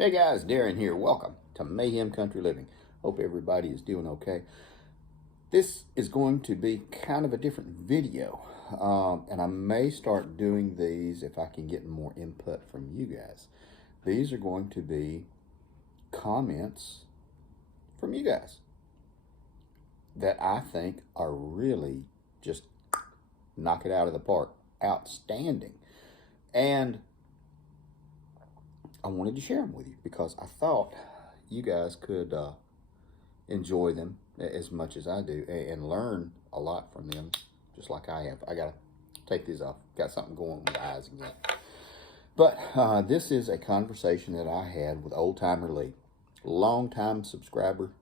Hey guys, Darren here. Welcome to Mayhem Country Living. Hope everybody is doing okay. This is going to be kind of a different video, and I may start doing these if I can get more input from you guys. These are going to be comments from you guys that I think are really just knock it out of the park, outstanding. And I wanted to share them with you because I thought you guys could enjoy them as much as I do and learn a lot from them, just like I have. I gotta take these off. Got something going with my eyes again. But this is a conversation that I had with Old Timer Lee, long-time subscriber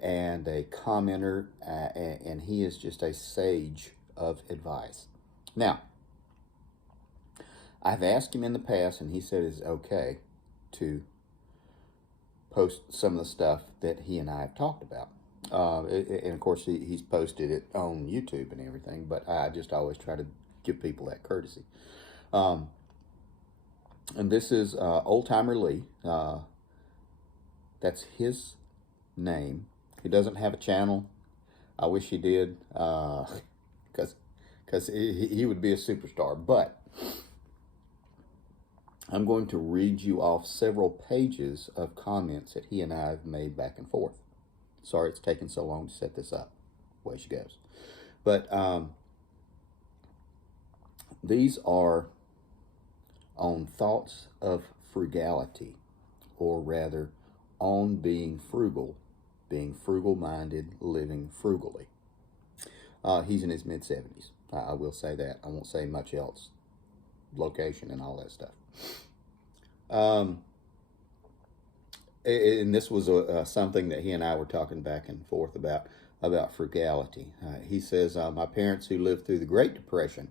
and a commenter, and he is just a sage of advice. Now, I've asked him in the past, and he said it's okay to post some of the stuff that he and I have talked about. And of course, he's posted it on YouTube and everything, but I just always try to give people that courtesy. And this is Old Timer Lee. That's his name. He doesn't have a channel. I wish he did, because he would be a superstar. But I'm going to read you off several pages of comments that he and I have made back and forth. Sorry it's taken so long to set this up. Away she goes. But these are on thoughts of frugality, or rather on being frugal-minded, living frugally. He's in his mid-70s. I will say that. I won't say much else. Location and all that stuff. And this was something that he and I were talking back and forth about frugality. He says, my parents, who lived through the Great Depression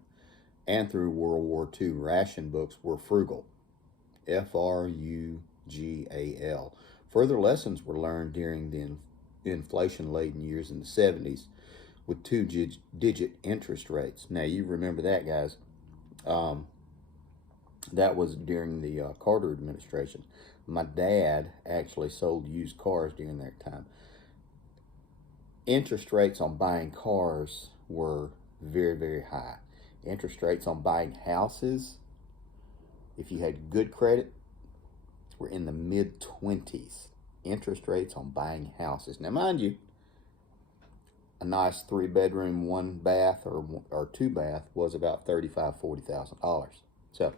and through World War II ration books, were frugal. F-R-U-G-A-L. Further lessons were learned during the inflation-laden years in the 70s with two-digit interest rates. Now, you remember that, guys. That was during the Carter administration. My dad actually sold used cars during that time. Interest rates on buying cars were very, very high. Interest rates on buying houses, if you had good credit, were in the mid-20s. Interest rates on buying houses. Now, mind you, a nice 3-bedroom, 1-bath, or 2-bath was about $35,000, $40,000. So,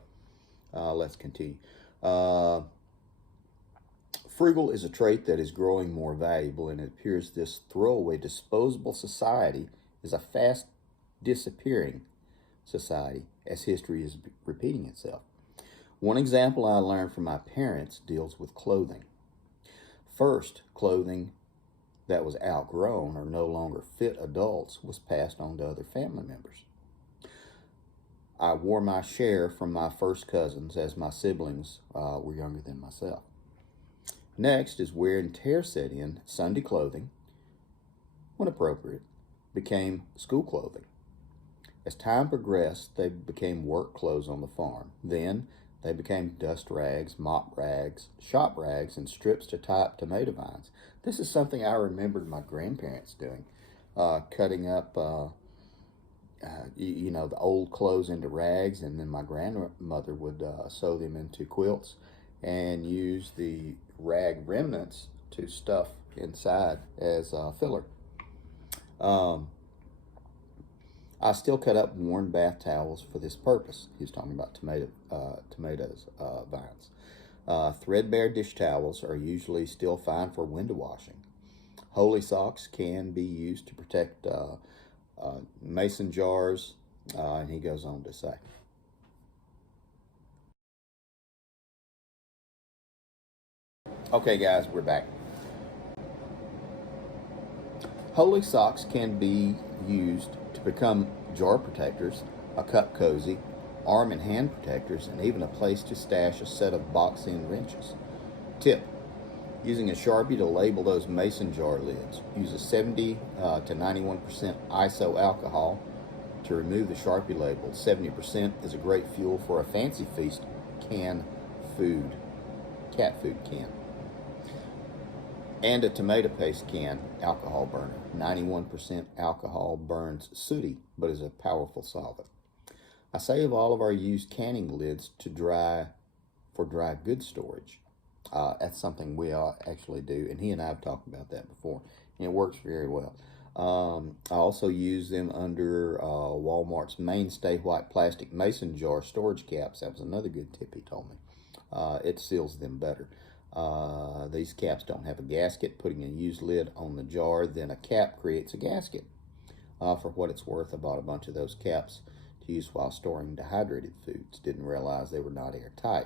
let's continue. Frugal is a trait that is growing more valuable, and it appears this throwaway, disposable society is a fast disappearing society as history is repeating itself. One example I learned from my parents deals with clothing. First, clothing that was outgrown or no longer fit adults was passed on to other family members. I wore my share from my first cousins, as my siblings were younger than myself. Next is wear and tear set in. Sunday clothing, when appropriate, became school clothing. As time progressed, they became work clothes on the farm. Then they became dust rags, mop rags, shop rags, and strips to tie up tomato vines. This is something I remembered my grandparents doing, cutting up the old clothes into rags, and then my grandmother would sew them into quilts and use the rag remnants to stuff inside as filler. I still cut up worn bath towels for this purpose. He was talking about tomatoes, vines. Threadbare dish towels are usually still fine for window washing. Holy socks can be used to protect mason jars, and he goes on to say. Okay, guys, we're back. Holy socks can be used to become jar protectors, a cup cozy, arm and hand protectors, and even a place to stash a set of box-end wrenches. Tip: using a Sharpie to label those mason jar lids. Use a 70 to 91% ISO alcohol to remove the Sharpie label. 70% is a great fuel for a fancy feast canned food. cat food can. And a tomato paste can, alcohol burner. 91% alcohol burns sooty, but is a powerful solvent. I save all of our used canning lids to for dry goods storage. That's something we actually do, and he and I have talked about that before, and it works very well. I also use them under Walmart's mainstay white plastic mason jar storage caps. That was another good tip he told me. It seals them better. These caps don't have a gasket. Putting a used lid on the jar, then a cap creates a gasket. For what it's worth, I bought a bunch of those caps to use while storing dehydrated foods. Didn't realize they were not airtight.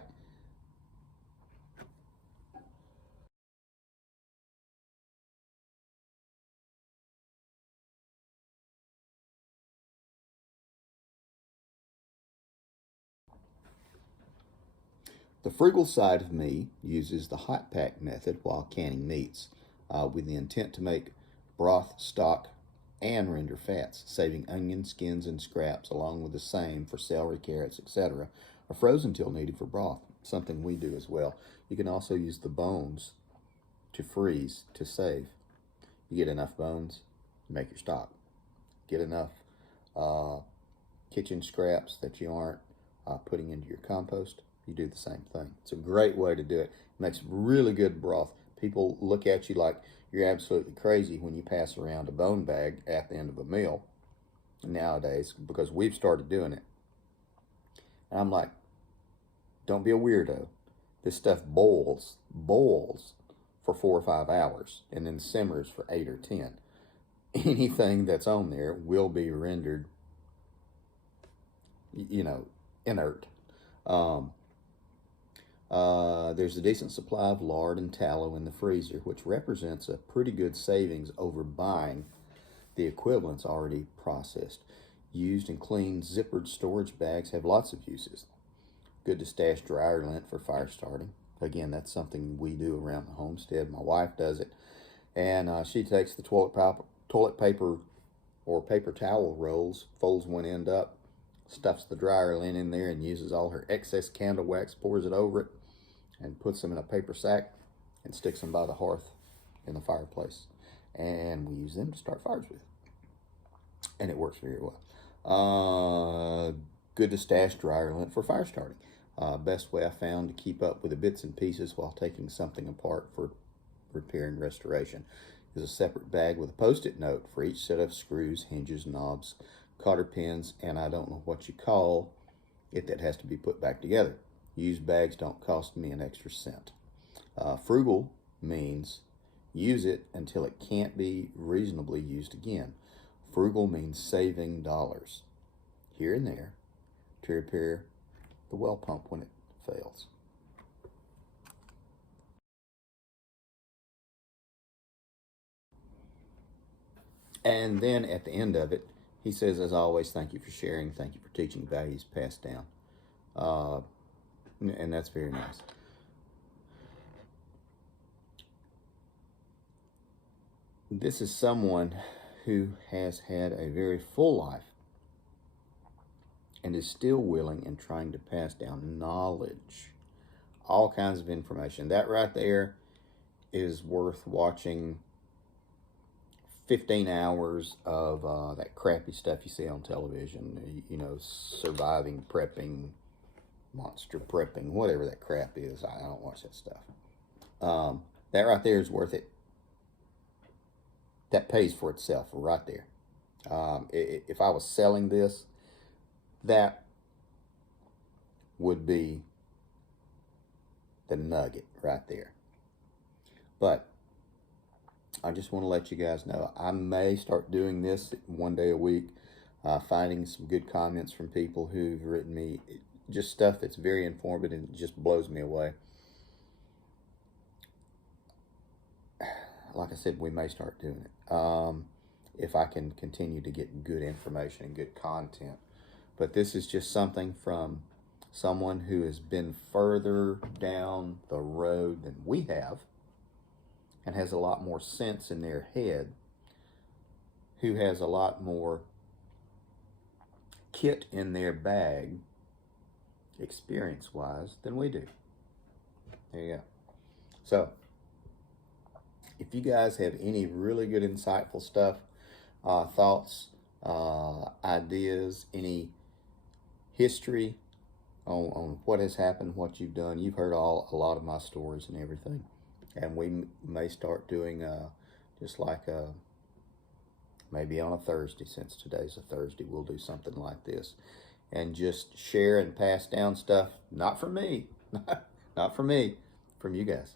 The frugal side of me uses the hot pack method while canning meats, with the intent to make broth, stock, and render fats, saving onion skins and scraps, along with the same for celery, carrots, etc., are frozen until needed for broth, something we do as well. You can also use the bones to freeze to save. You get enough bones, make your stock. Get enough kitchen scraps that you aren't putting into your compost, you do the same thing. It's a great way to do it. It makes really good broth. People look at you like you're absolutely crazy when you pass around a bone bag at the end of a meal nowadays, because we've started doing it. And I'm like, don't be a weirdo. This stuff boils for 4 or 5 hours and then simmers for 8 or 10. Anything that's on there will be rendered, inert. There's a decent supply of lard and tallow in the freezer, which represents a pretty good savings over buying the equivalents already processed. Used and clean zippered storage bags have lots of uses. Good to stash dryer lint for fire starting. Again, that's something we do around the homestead. My wife does it. And she takes the toilet paper or paper towel rolls, folds one end up, stuffs the dryer lint in there, and uses all her excess candle wax, pours it over it, and puts them in a paper sack and sticks them by the hearth in the fireplace. And we use them to start fires with. And it works very well. Good to stash dryer lint for fire starting. Best way I found to keep up with the bits and pieces while taking something apart for repair and restoration is a separate bag with a post-it note for each set of screws, hinges, knobs, cotter pins, and I don't know what you call it that has to be put back together. Used bags don't cost me an extra cent. Frugal means use it until it can't be reasonably used again. Frugal means saving dollars here and there to repair the well pump when it fails. And then at the end of it, he says, as always, thank you for sharing. Thank you for teaching values passed down. And that's very nice. This is someone who has had a very full life and is still willing and trying to pass down knowledge, all kinds of information. That right there is worth watching 15 hours of that crappy stuff you see on television, surviving, prepping, monster prepping, whatever that crap is. I don't watch that stuff. That right there is worth it. That pays for itself right there. If I was selling this, that would be the nugget right there. But I just want to let you guys know, I may start doing this one day a week, finding some good comments from people who've written me just stuff that's very informative and just blows me away. Like I said, we may start doing it if I can continue to get good information and good content. But this is just something from someone who has been further down the road than we have and has a lot more sense in their head, who has a lot more kit in their bag, experience-wise, than we do. There you go. So, if you guys have any really good, insightful stuff, thoughts, ideas, any history on what has happened, what you've done, you've heard a lot of my stories and everything. And we may start doing just like maybe on a Thursday, since today's a Thursday, we'll do something like this. And just share and pass down stuff, not from me, not from me, from you guys.